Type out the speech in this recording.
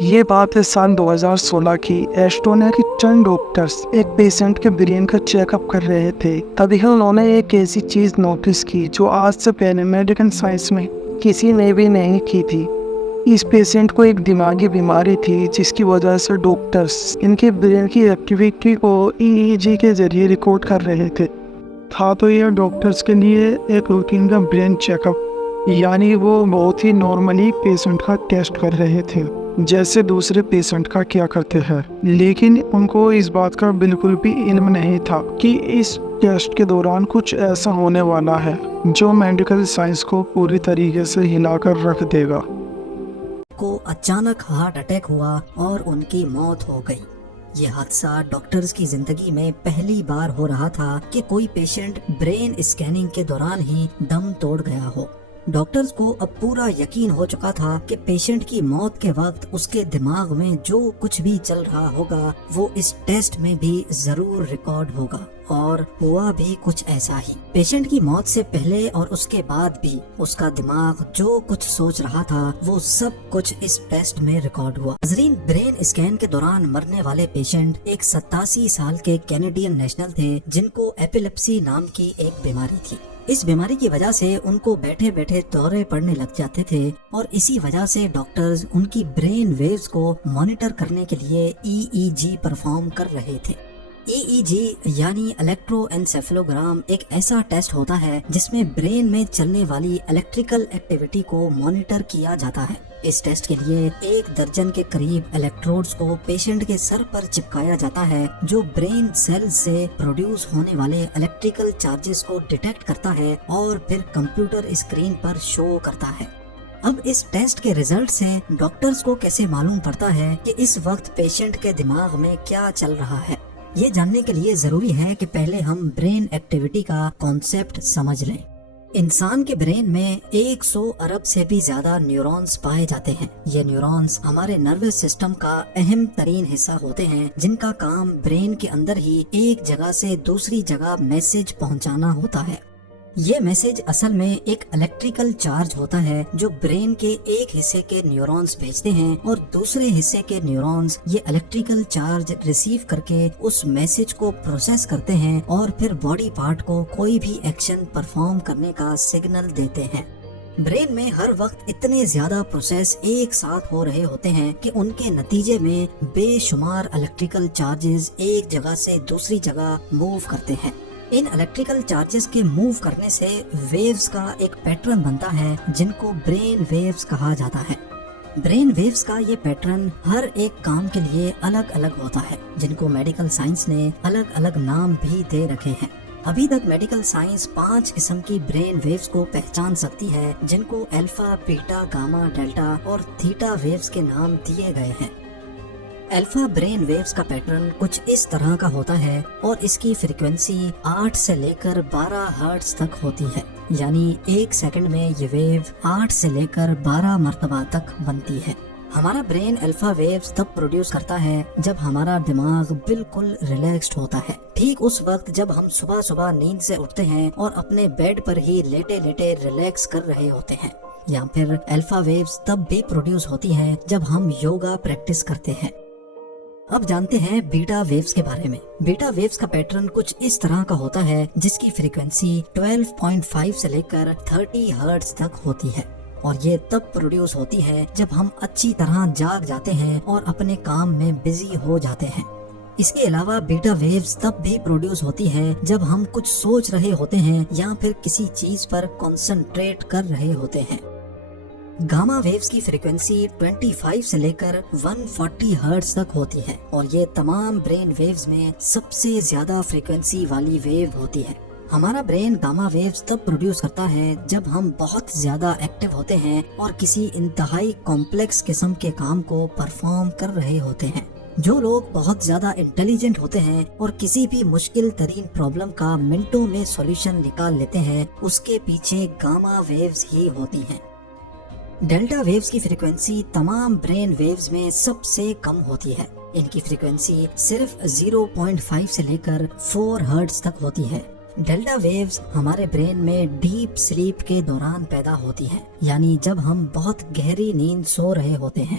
یہ بات ہے سال 2016 کی۔ ایسٹونیا کے چند ڈاکٹرز ایک پیشنٹ کے برین کا چیک اپ کر رہے تھے، تبھی انہوں نے ایک ایسی چیز نوٹس کی جو آج سے پہلے میڈیکل سائنس میں کسی نے بھی نہیں کی تھی۔ اس پیشنٹ کو ایک دماغی بیماری تھی جس کی وجہ سے ڈاکٹرز ان کے برین کی ایکٹیویٹی کو EEG کے ذریعے ریکارڈ کر رہے تھے۔ تھا تو یہ ڈاکٹرز کے لیے ایک روٹین کا برین چیک اپ، یعنی وہ بہت ہی نارملی پیشنٹ کا ٹیسٹ کر رہے تھے جیسے دوسرے پیشنٹ کا کیا کرتے ہیں، لیکن ان کو اس بات کا بالکل بھی علم نہیں تھا کہ اس ٹیسٹ کے دوران کچھ ایسا ہونے والا ہے جو میڈیکل سائنس کو پوری طریقے سے ہلا کر رکھ دے گا۔ کو اچانک ہارٹ اٹیک ہوا اور ان کی موت ہو گئی۔ یہ حادثہ ڈاکٹرز کی زندگی میں پہلی بار ہو رہا تھا کہ کوئی پیشنٹ برین اسکیننگ کے دوران ہی دم توڑ گیا ہو۔ ڈاکٹرز کو اب پورا یقین ہو چکا تھا کہ پیشنٹ کی موت کے وقت اس کے دماغ میں جو کچھ بھی چل رہا ہوگا وہ اس ٹیسٹ میں بھی ضرور ریکارڈ ہوگا، اور ہوا بھی کچھ ایسا ہی۔ پیشنٹ کی موت سے پہلے اور اس کے بعد بھی اس کا دماغ جو کچھ سوچ رہا تھا وہ سب کچھ اس ٹیسٹ میں ریکارڈ ہوا۔ ناظرین، برین اسکین کے دوران مرنے والے پیشنٹ ایک 87 سال کے کینیڈین نیشنل تھے جن کو ایپیلیپسی نام کی ایک بیماری تھی۔ اس بیماری کی وجہ سے ان کو بیٹھے بیٹھے دورے پڑنے لگ جاتے تھے، اور اسی وجہ سے ڈاکٹرز ان کی برین ویوز کو مانیٹر کرنے کے لیے EEG پرفارم کر رہے تھے۔ EEG یعنی الیکٹرو انسیفلوگرام ایک ایسا ٹیسٹ ہوتا ہے جس میں برین میں چلنے والی الیکٹریکل ایکٹیویٹی کو مانیٹر کیا جاتا ہے۔ اس ٹیسٹ کے لیے 1 درجن کے قریب الیکٹروڈز کو پیشنٹ کے سر پر چپکایا جاتا ہے جو برین سیل سے پروڈیوس ہونے والے الیکٹریکل چارجز کو ڈیٹیکٹ کرتا ہے اور پھر کمپیوٹر اسکرین پر شو کرتا ہے۔ اب اس ٹیسٹ کے ریزلٹ سے ڈاکٹرز کو کیسے معلوم پڑتا ہے کہ اس وقت پیشنٹ کے دماغ میں کیا چل رہا ہے؟ یہ جاننے کے لیے ضروری ہے کہ پہلے ہم برین ایکٹیویٹی کا کانسیپٹ سمجھ لیں۔ انسان کے برین میں 100 ارب سے بھی زیادہ نیورونز پائے جاتے ہیں۔ یہ نیورونز ہمارے نروس سسٹم کا اہم ترین حصہ ہوتے ہیں جن کا کام برین کے اندر ہی ایک جگہ سے دوسری جگہ میسج پہنچانا ہوتا ہے۔ یہ میسج اصل میں ایک الیکٹریکل چارج ہوتا ہے جو برین کے ایک حصے کے نیورونز بھیجتے ہیں، اور دوسرے حصے کے نیورونز یہ الیکٹریکل چارج ریسیو کر کے اس میسج کو پروسیس کرتے ہیں اور پھر باڈی پارٹ کو کوئی بھی ایکشن پرفارم کرنے کا سگنل دیتے ہیں۔ برین میں ہر وقت اتنے زیادہ پروسیس ایک ساتھ ہو رہے ہوتے ہیں کہ ان کے نتیجے میں بے شمار الیکٹریکل چارجز ایک جگہ سے دوسری جگہ موو کرتے ہیں۔ ان الیکٹریکل چارجز کے موو کرنے سے ویوز کا ایک پیٹرن بنتا ہے جن کو برین ویوز کہا جاتا ہے۔ برین ویوز کا یہ پیٹرن ہر ایک کام کے لیے الگ الگ ہوتا ہے جن کو میڈیکل سائنس نے الگ الگ نام بھی دے رکھے ہیں۔ ابھی تک میڈیکل سائنس 5 قسم کی برین ویوز کو پہچان سکتی ہے جن کو الفا، بیٹا، گاما، ڈیلٹا اور تھیٹا ویوز کے نام دیے گئے ہیں۔ الفا برین ویوز کا پیٹرن کچھ اس طرح کا ہوتا ہے اور اس کی فریکوینسی 8 سے لے کر 12 ہرٹز تک ہوتی ہے، یعنی 1 سیکنڈ میں یہ ویو 8 سے لے کر 12 مرتبہ تک بنتی ہے۔ ہمارا برین الفا ویوز تب پروڈیوس کرتا ہے جب ہمارا دماغ بالکل ریلیکسڈ ہوتا ہے، ٹھیک اس وقت جب ہم صبح نیند سے اٹھتے ہیں اور اپنے بیڈ پر ہی لیٹے لیٹے ریلیکس کر رہے ہوتے ہیں، یا پھر الفا ویوز تب بھی پروڈیوس ہوتی ہیں جب ہم یوگا پریکٹس کرتے ہیں۔ اب جانتے ہیں بیٹا ویوز کے بارے میں۔ بیٹا ویوز کا پیٹرن کچھ اس طرح کا ہوتا ہے جس کی فریکوینسی 12.5 سے لے کر 30 ہرٹز تک ہوتی ہے، اور یہ تب پروڈیوس ہوتی ہے جب ہم اچھی طرح جاگ جاتے ہیں اور اپنے کام میں بزی ہو جاتے ہیں۔ اس کے علاوہ بیٹا ویوز تب بھی پروڈیوس ہوتی ہے جب ہم کچھ سوچ رہے ہوتے ہیں یا پھر کسی چیز پر کنسنٹریٹ کر رہے ہوتے ہیں۔ گاما ویوز کی فریکوینسی 25 سے لے کر 140 ہرٹز تک ہوتی ہے، اور یہ تمام برین ویوز میں سب سے زیادہ فریکوینسی والی ویو ہوتی ہے۔ ہمارا برین گاما ویوز تب پروڈیوس کرتا ہے جب ہم بہت زیادہ ایکٹیو ہوتے ہیں اور کسی انتہائی کمپلیکس قسم کے کام کو پرفارم کر رہے ہوتے ہیں۔ جو لوگ بہت زیادہ انٹیلیجنٹ ہوتے ہیں اور کسی بھی مشکل ترین پرابلم کا منٹوں میں سولوشن نکال لیتے ہیں، اس کے پیچھے گاما ویوز ہی ہوتی ہیں۔ ڈیلٹا ویوز کی فریکوینسی تمام برین ویوز میں سب سے کم ہوتی ہے۔ ان کی فریکوینسی صرف 0.5 سے لے کر 4 ہرٹز تک ہوتی ہے۔ ڈیلٹا ویوز ہمارے برین میں ڈیپ سلیپ کے دوران پیدا ہوتی ہیں، یعنی جب ہم بہت گہری نیند سو رہے ہوتے ہیں۔